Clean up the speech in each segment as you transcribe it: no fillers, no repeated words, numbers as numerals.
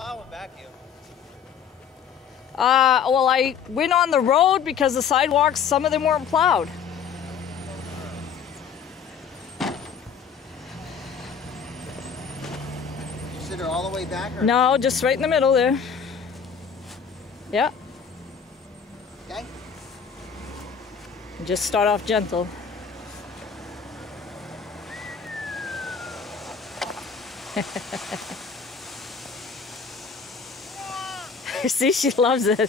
Plow and vacuum. Well, I went on the road because the sidewalks, some of them weren't plowed. You sit her all the way back? Or? No, just right in the middle there. Yeah. Okay. Just start off gentle. See, she loves it. Des,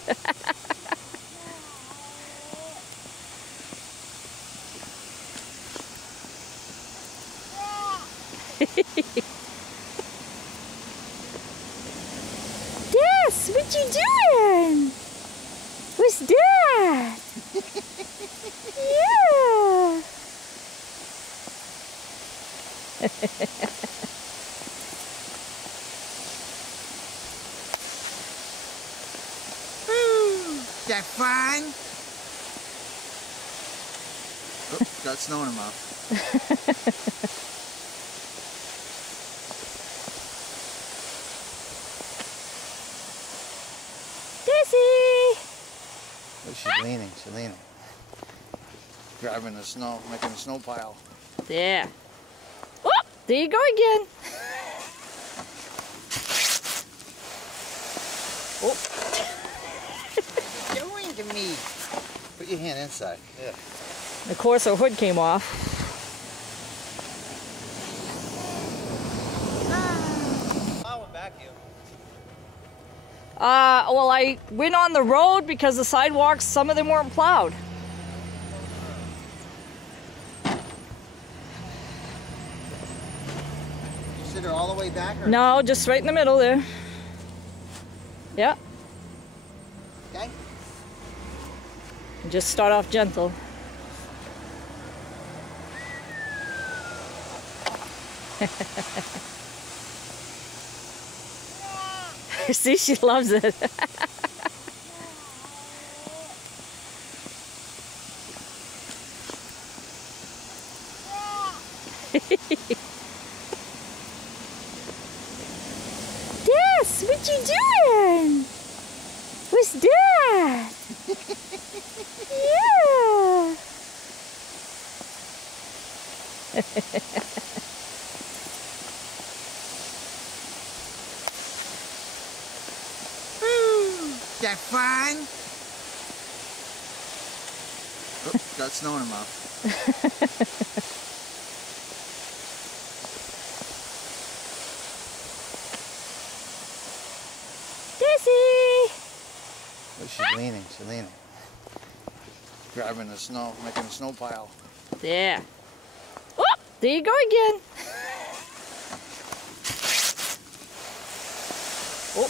what you doing? What's that? Yeah. Is that fun? Oh, got snow in her mouth. Oh, she's leaning. Grabbing the snow, making a snow pile. Yeah. Oh, there you go again. Oh. What are you doing to me? Put your hand inside. Yeah. Of course, her hood came off. Plow and vacuum. Well, I went on the road because the sidewalks, some of them weren't plowed. You sit her all the way back? Or? No, just right in the middle there. Yeah. Okay. Just start off gentle. See, she loves it. Des, what you doing? What's that? Yeah. Is that fun? Oh, got snow in her mouth. Oh, she's leaning. Grabbing the snow, making a snow pile. Yeah. Oh, there you go again. Oh.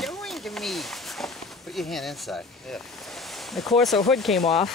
What are you doing to me? Put your hand inside. Yeah. Of course, her hood came off.